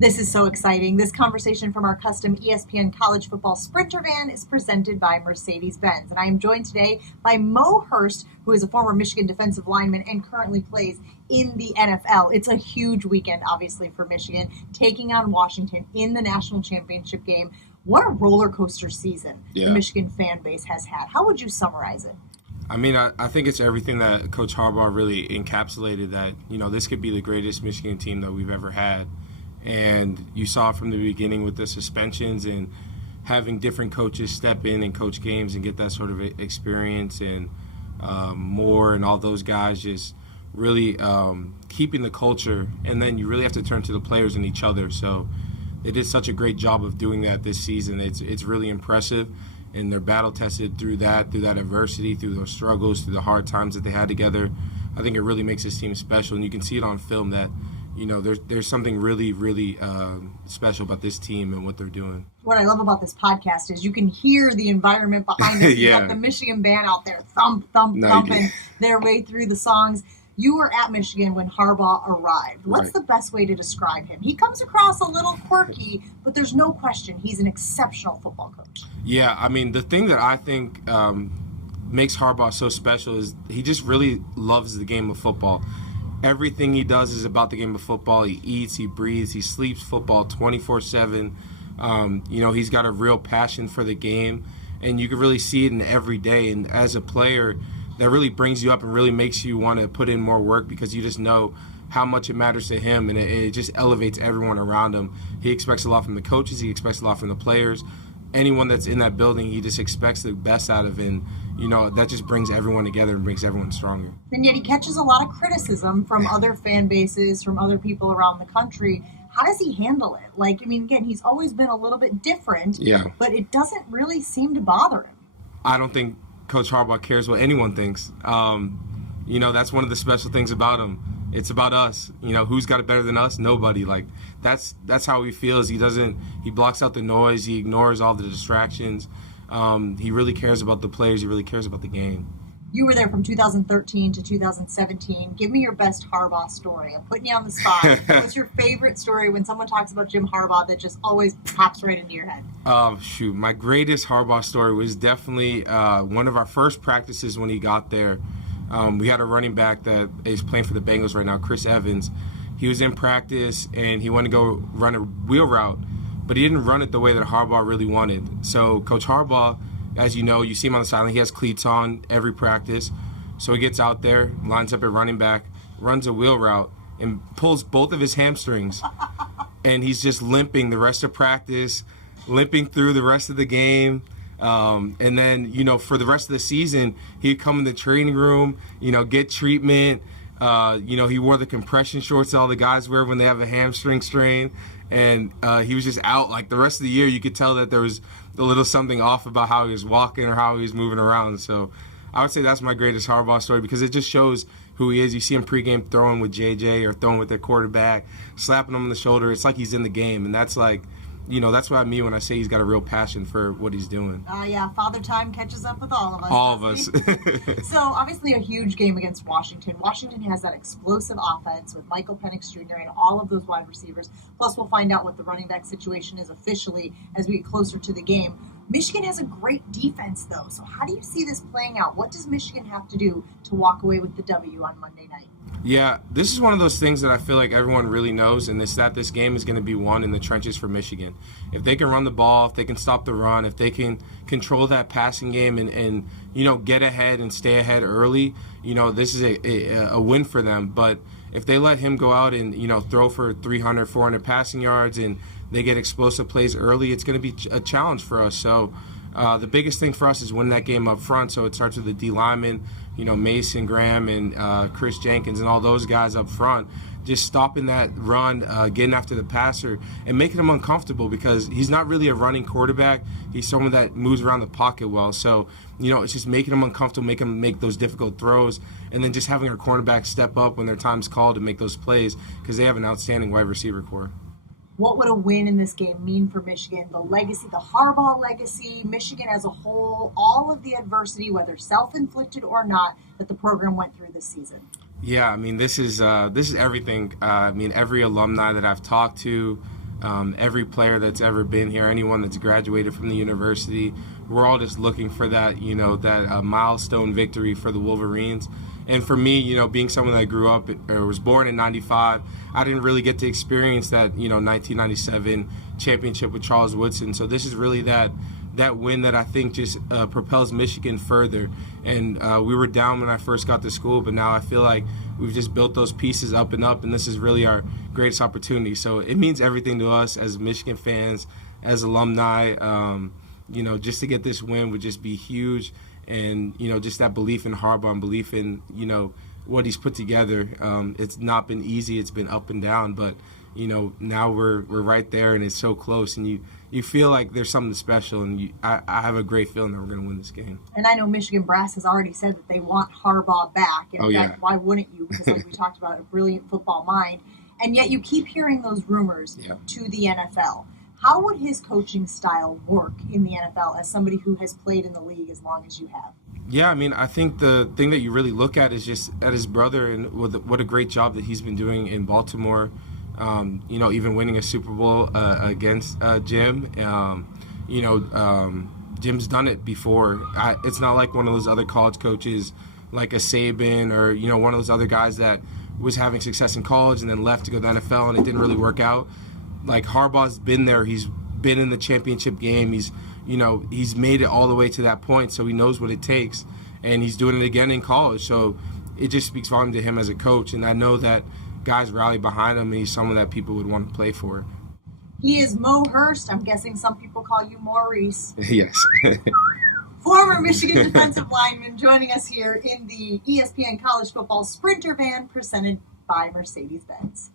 This is so exciting. This conversation from our custom ESPN college football Sprinter van is presented by Mercedes-Benz. And I am joined today by Mo Hurst, who is a former Michigan defensive lineman and currently plays in the NFL. It's a huge weekend, obviously, for Michigan, taking on Washington in the national championship game. What a roller coaster season the Michigan fan base has had. How would you summarize it? I mean, I think it's everything that Coach Harbaugh really encapsulated, that, this could be the greatest Michigan team that we've ever had. And you saw from the beginning with the suspensions and having different coaches step in and coach games and get that sort of experience, and Moore and all those guys just really keeping the culture. And then you really have to turn to the players and each other. So they did such a great job of doing that this season. It's really impressive. And they're battle tested through that adversity, through those struggles, through the hard times that they had together. I think it really makes this team special. And you can see it on film that there's something really, really special about this team and what they're doing. What I love about this podcast is you can hear the environment behind us. You got the Michigan band out there thumping their way through the songs. You were at Michigan when Harbaugh arrived. What's the best way to describe him? He comes across a little quirky, but there's no question he's an exceptional football coach. Yeah, I mean, the thing that I think makes Harbaugh so special is he just really loves the game of football. Everything he does is about the game of football. He eats, he breathes, he sleeps football 24/7. He's got a real passion for the game, and you can really see it in every day. And as a player, that really brings you up and really makes you want to put in more work, because you just know how much it matters to him, and it just elevates everyone around him. He expects a lot from the coaches. He expects a lot from the players. Anyone that's in that building, he just expects the best out of, and that just brings everyone together and makes everyone stronger. And yet he catches a lot of criticism from other fan bases, from other people around the country. How does he handle it? Again, he's always been a little bit different, but it doesn't really seem to bother him. I don't think Coach Harbaugh cares what anyone thinks. That's one of the special things about him. It's about us. Who's got it better than us? Nobody. That's how he feels. He blocks out the noise. He ignores all the distractions. He really cares about the players. He really cares about the game. You were there from 2013 to 2017. Give me your best Harbaugh story. I'm putting you on the spot. What's your favorite story when someone talks about Jim Harbaugh that just always pops right into your head? My greatest Harbaugh story was definitely one of our first practices when he got there. We had a running back that is playing for the Bengals right now, Chris Evans. He was in practice, and he wanted to go run a wheel route, but he didn't run it the way that Harbaugh really wanted. So Coach Harbaugh, as you know, you see him on the sideline, he has cleats on every practice. So he gets out there, lines up at running back, runs a wheel route, and pulls both of his hamstrings. And he's just limping the rest of practice, limping through the rest of the game. And then, for the rest of the season, he'd come in the training room, get treatment. He wore the compression shorts that all the guys wear when they have a hamstring strain. And he was just out. The rest of the year, you could tell that there was a little something off about how he was walking or how he was moving around. So I would say that's my greatest Harbaugh story, because it just shows who he is. You see him pregame throwing with JJ or throwing with their quarterback, slapping him on the shoulder. It's like he's in the game. And that's that's what I mean when I say he's got a real passion for what he's doing. Father time catches up with all of us. All of us. So, obviously a huge game against Washington. Washington has that explosive offense with Michael Penix Jr. and all of those wide receivers. Plus, we'll find out what the running back situation is officially as we get closer to the game. Michigan has a great defense, though. So how do you see this playing out? What does Michigan have to do to walk away with the W on Monday night? Yeah, this is one of those things that I feel like everyone really knows, and it's that this game is going to be won in the trenches for Michigan. If they can run the ball, if they can stop the run, if they can control that passing game and get ahead and stay ahead early, this is a win for them. But if they let him go out and, throw for 300, 400 passing yards and they get explosive plays early, it's going to be a challenge for us. So the biggest thing for us is win that game up front. So it starts with the D linemen, Mason Graham and Chris Jenkins and all those guys up front, just stopping that run, getting after the passer and making him uncomfortable, because he's not really a running quarterback. He's someone that moves around the pocket well. So, it's just making him uncomfortable, making him make those difficult throws, and then just having our cornerbacks step up when their time's called to make those plays, because they have an outstanding wide receiver core. What would a win in this game mean for Michigan? The legacy, the Harbaugh legacy, Michigan as a whole, all of the adversity, whether self-inflicted or not, that the program went through this season. Yeah, I mean, this is everything. Every alumni that I've talked to, every player that's ever been here, anyone that's graduated from the university, we're all just looking for that, that milestone victory for the Wolverines. And for me, being someone that grew up or was born in '95, I didn't really get to experience that, 1997 championship with Charles Woodson. So this is really that win that I think just propels Michigan further. And we were down when I first got to school, but now I feel like we've just built those pieces up, and this is really our greatest opportunity. So it means everything to us as Michigan fans, as alumni. Just to get this win would just be huge. And, just that belief in Harbaugh and belief in, what he's put together. It's not been easy. It's been up and down. But, now we're right there, and it's so close. And you feel like there's something special. And I have a great feeling that we're going to win this game. And I know Michigan Brass has already said that they want Harbaugh back. And why wouldn't you? Because like we talked about, a brilliant football mind. And yet you keep hearing those rumors to the NFL. How would his coaching style work in the NFL as somebody who has played in the league as long as you have? Yeah, I mean, I think the thing that you really look at is just at his brother and what a great job that he's been doing in Baltimore. Even winning a Super Bowl against Jim. Jim's done it before. It's not like one of those other college coaches like a Saban or, one of those other guys that was having success in college and then left to go to the NFL and it didn't really work out. Like Harbaugh's been there. He's been in the championship game. He's made it all the way to that point, so he knows what it takes, and he's doing it again in college. So it just speaks volume to him as a coach, and I know that guys rally behind him, and he's someone that people would want to play for. He is Mo Hurst. I'm guessing some people call you Maurice. Yes. Former Michigan defensive lineman joining us here in the ESPN College Football Sprinter Van presented by Mercedes-Benz.